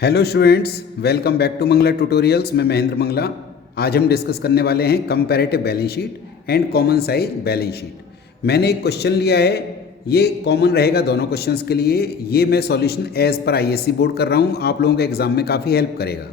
Hello students, welcome back to Mangla tutorials. मैं महेंद्र मंगला। आज हम डिस्कस करने वाले हैं comparative balance sheet and common size balance sheet. मैंने एक क्वेश्चन लिया है, ये कॉमन रहेगा दोनों क्वेश्चंस के लिए। ये मैं solution as per ISC board कर रहा हूँ, आप लोगों के एग्जाम में काफ़ी हेल्प करेगा।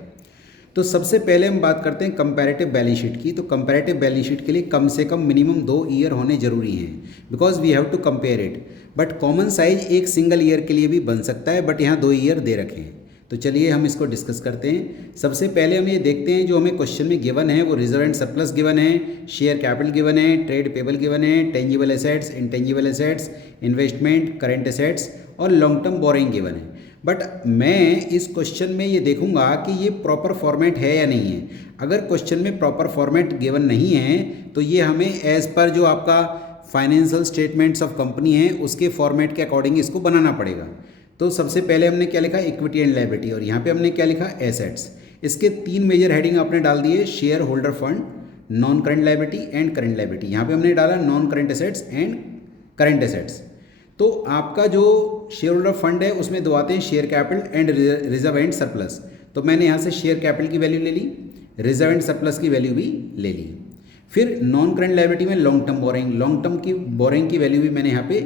तो सबसे पहले हम बात करते हैं कंपैरेटिव बैलेंस शीट की। तो कंपैरेटिव बैलेंस शीट के लिए कम से कम मिनिमम 2 ईयर होने जरूरी हैं, because we have to compare it. But common size एक सिंगल ईयर के लिए भी बन सकता है, बट यहाँ 2 ईयर दे रखे हैं। तो चलिए हम इसको डिस्कस करते हैं। सबसे पहले हम ये देखते हैं जो हमें क्वेश्चन में गिवन है, वो रिजर्व एंड सरप्लस गिवन है, शेयर कैपिटल गिवन है, ट्रेड पेबल गिवन है, tangible assets, intangible assets, investment, current assets और लॉन्ग टर्म बोरिंग गिवन है। बट मैं इस क्वेश्चन में ये देखूंगा कि ये प्रॉपर फॉर्मेट है या नहीं है। अगर क्वेश्चन में प्रॉपर फॉर्मेट गिवन नहीं है तो ये हमें एज पर जो आपका फाइनेंशियल स्टेटमेंट्स ऑफ कंपनी है उसके फॉर्मेट के अकॉर्डिंग इसको बनाना पड़ेगा। तो सबसे पहले हमने क्या लिखा, इक्विटी एंड लायबिलिटी, और यहाँ पे हमने क्या लिखा, एसेट्स। इसके 3 मेजर हेडिंग आपने डाल दिए, share holder fund, non current liability and current liability. यहाँ पे हमने डाला non current assets and current assets. तो आपका जो शेयर होल्डर फंड है उसमें दो आते हैं, share capital and reserve and surplus. तो मैंने यहाँ से शेयर कैपिटल की वैल्यू ले ली, रिजर्व एंड सरप्लस की वैल्यू भी ले ली। फिर नॉन करंट लायबिलिटी में long term borrowing, long term की बोरिंग की वैल्यू भी मैंने यहाँ पे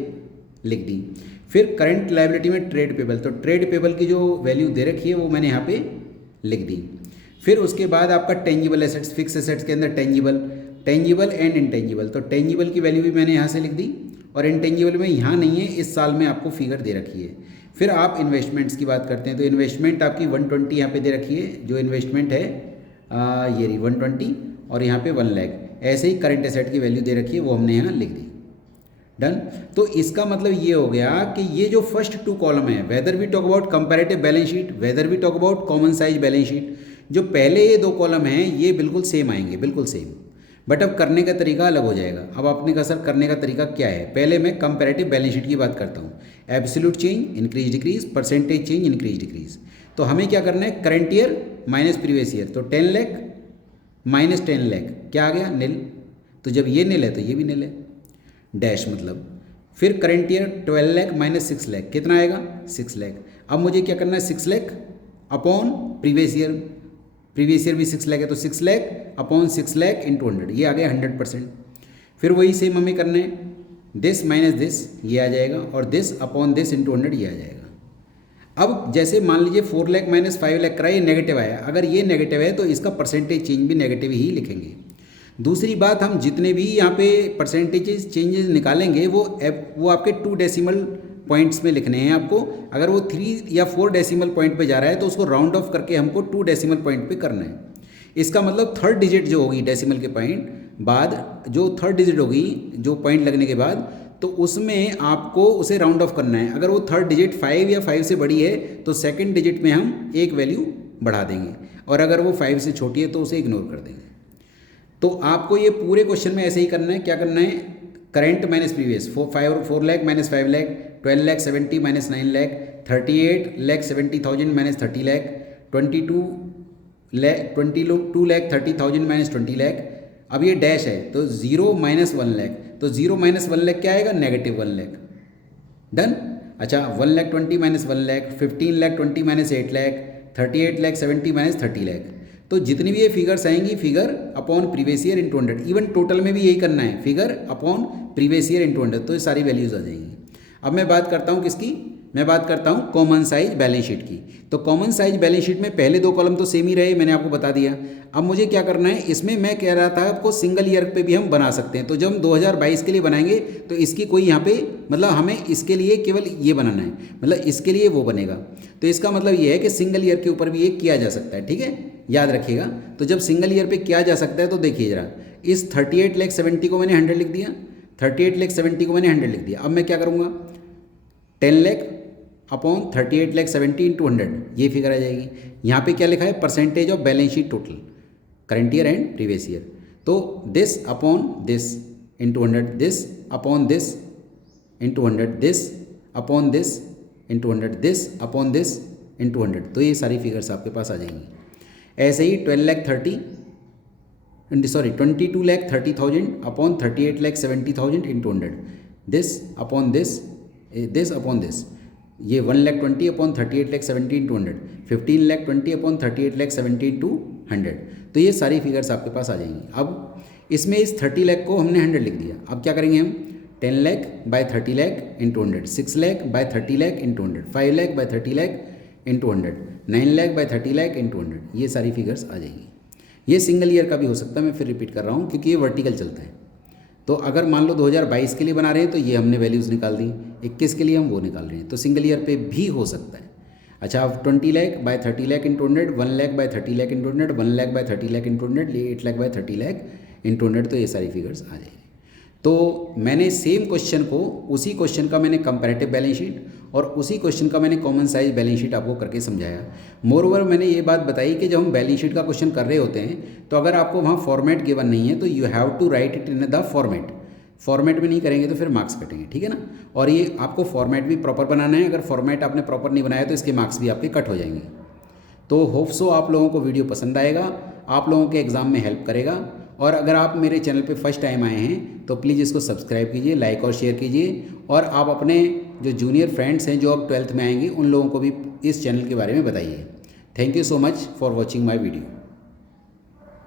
लिख दी। फिर करंट लायबिलिटी में ट्रेड पेबल, तो ट्रेड पेबल की जो वैल्यू दे रखी है वो मैंने यहाँ पे लिख दी। फिर उसके बाद आपका टेंजिबल एसेट्स, फिक्स एसेट्स के अंदर टेंजिबल एंड इंटेंजिबल, तो टेंजिबल की वैल्यू भी मैंने यहाँ से लिख दी, और इंटेंजिबल में यहाँ नहीं है, इस साल में आपको फिगर दे रखी है। फिर आप इन्वेस्टमेंट्स की बात करते हैं, तो इन्वेस्टमेंट आपकी 120 यहाँ पे दे रखी है, जो इन्वेस्टमेंट है ये रही 120, और यहाँ पे 1 लाख। ऐसे ही करंट एसेट की वैल्यू दे रखी है, वो हमने यहाँ लिख दी। डन। तो इसका मतलब ये हो गया कि ये जो फर्स्ट 2 कॉलम है, whether we talk about comparative balance sheet, whether we talk about common size balance sheet, जो पहले ये 2 कॉलम हैं ये बिल्कुल सेम आएंगे, बिल्कुल सेम। बट अब करने का तरीका अलग हो जाएगा। अब आपने कहा सर करने का तरीका क्या है? पहले मैं कंपैरेटिव बैलेंस शीट की बात करता हूँ। Absolute change increase decrease, percentage change increase decrease. तो हमें क्या करना है, current year minus previous year, तो 10 लाख माइनस 10 लाख क्या आ गया, नील। तो जब ये नील है तो ये भी नील है, डैश मतलब। फिर current year 12 lakh minus 6 lakh कितना आएगा, 6 लाख। अब मुझे क्या करना है, 6 lakh upon previous year, previous year भी 6 लाख है, तो 6 लाख अपॉन 6 लाख इंटू 100, ये आ गया 100%। फिर वही सेम हमें करना है, दिस माइनस दिस ये आ जाएगा, और दिस अपॉन दिस इंटू 100 ये आ जाएगा। अब जैसे मान लीजिए 4 लाख माइनस 5 लाख करा, ये नेगेटिव आया। अगर ये नेगेटिव है तो इसका परसेंटेज चेंज भी नेगेटिव ही लिखेंगे। दूसरी बात, हम जितने भी यहाँ पे परसेंटेजेस चेंजेस निकालेंगे वो आपके 2 डेसिमल पॉइंट्स में लिखने हैं आपको। अगर वो 3 या 4 डेसिमल पॉइंट पे जा रहा है तो उसको राउंड ऑफ करके हमको 2 डेसिमल पॉइंट पे करना है। इसका मतलब 3rd डिजिट जो होगी डेसिमल के पॉइंट बाद, जो 3rd डिजिट होगी जो पॉइंट लगने के बाद, तो उसमें आपको उसे राउंड ऑफ करना है। अगर वो 3rd डिजिट 5 या 5 से बड़ी है तो 2nd डिजिट में हम एक वैल्यू बढ़ा देंगे, और अगर वो 5 से छोटी है तो उसे इग्नोर कर देंगे। तो आपको ये पूरे क्वेश्चन में ऐसे ही करना है। क्या करना है, current minus previous, 4 lakh minus 5 lakh, 12 lakh 70 minus 9 lakh, 38 lakh 70,000 minus 30 lakh, 22 lakh 30,000 minus 20 lakh. अब ये डैश है तो 0 माइनस 1 लाख, तो 0 माइनस 1 लाख क्या आएगा, नेगेटिव 1 लाख। डन। अच्छा, 1 lakh 20 minus 1 lakh, 15 lakh 20 minus 8 lakh, 38 lakh 70 minus 30 lakh. तो जितनी भी ये फिगर्स आएंगी, figure upon previous year into 100, even total में भी यही करना है, figure upon previous year into 100, तो ये सारी वैल्यूज आ जाएंगी। अब मैं बात करता हूँ किसकी, मैं बात करता हूँ कॉमन साइज बैलेंस शीट की। तो कॉमन साइज बैलेंस शीट में पहले 2 कॉलम तो सेम ही रहे, मैंने आपको बता दिया। अब मुझे क्या करना है, इसमें मैं कह रहा था आपको सिंगल ईयर पे भी हम बना सकते हैं। तो जब हम 2022 के लिए बनाएंगे तो इसकी कोई यहाँ पे मतलब हमें इसके लिए केवल ये बनाना है, मतलब इसके लिए वो बनेगा। तो इसका मतलब ये है कि सिंगल ईयर के ऊपर भी ये किया जा सकता है, ठीक है, याद रखिएगा। तो जब सिंगल ईयर पे किया जा सकता है तो देखिए जरा, इस 38 लाख 70 को मैंने 100 लिख दिया, 38 लाख 70 को मैंने 100 लिख दिया। अब मैं क्या करूँगा, 10 लाख अपॉन 38 लाख 70 इंटू 100, ये फिगर आ जाएगी। यहाँ पे क्या लिखा है, percentage of balance sheet total, current year and previous year. तो this upon this into 100, this upon this into 100, this upon this into 100, this upon this into 100। तो ये सारी फिगर्स आपके पास आ जाएंगी। ऐसे ही 22 lakh 30,000 upon 38 lakh 70,000 into 100, this upon this, this upon this. ये 1,20,38,17,200, 15,20,38,17,200, तो ये सारी फिगर्स आपके पास आ जाएंगी। अब इसमें इस 30 लाख को हमने 100 लिख दिया। अब क्या करेंगे हम, 10 lakh by 30 lakh into 100, 6 lakh by 30 lakh into 100, 5 lakh by 30 lakh into 100, 9 lakh by 30 lakh into 100, ये सारी फिगर्स आ जाएंगी। ये सिंगल ईयर का भी हो सकता है, मैं फिर रिपीट कर रहा हूँ क्योंकि ये वर्टिकल चलता है। तो अगर मान लो 2022 के लिए बना रहे हैं तो ये हमने वैल्यूज़ निकाल दी, 21 के लिए हम वो निकाल रहे हैं, तो सिंगल ईयर पे भी हो सकता है। अच्छा, अब 20 lakh by 30 lakh into 100, 1 lakh by 30 lakh into 100, 1 lakh by 30 lakh into 100, 8 lakh by 30 lakh into 100, तो ये सारी फिगर्स आ जाएगी। तो मैंने सेम क्वेश्चन को, उसी क्वेश्चन का मैंने कंपैरेटिव बैलेंस शीट और उसी क्वेश्चन का मैंने कॉमन साइज बैलेंस शीट आपको करके समझाया। मोरओवर मैंने ये बात बताई कि जब हम बैलेंस शीट का क्वेश्चन कर रहे होते हैं तो अगर आपको वहाँ फॉर्मेट गिवन नहीं है तो you have to write it in the format में नहीं करेंगे तो फिर मार्क्स कटेंगे, ठीक है ना। और ये आपको फॉर्मेट भी प्रॉपर बनाना है, अगर फॉर्मेट आपने प्रॉपर नहीं बनाया तो इसके मार्क्स भी आपके कट हो जाएंगे। तो होप सो आप लोगों को वीडियो पसंद आएगा, आप लोगों के एग्ज़ाम में हेल्प करेगा। और अगर आप मेरे चैनल पे फर्स्ट टाइम आए हैं तो प्लीज़ इसको सब्सक्राइब कीजिए, लाइक और शेयर कीजिए, और आप अपने जो जूनियर फ्रेंड्स हैं जो अब 12th में आएंगे उन लोगों को भी इस चैनल के बारे में बताइए। Thank you so much for watching my video.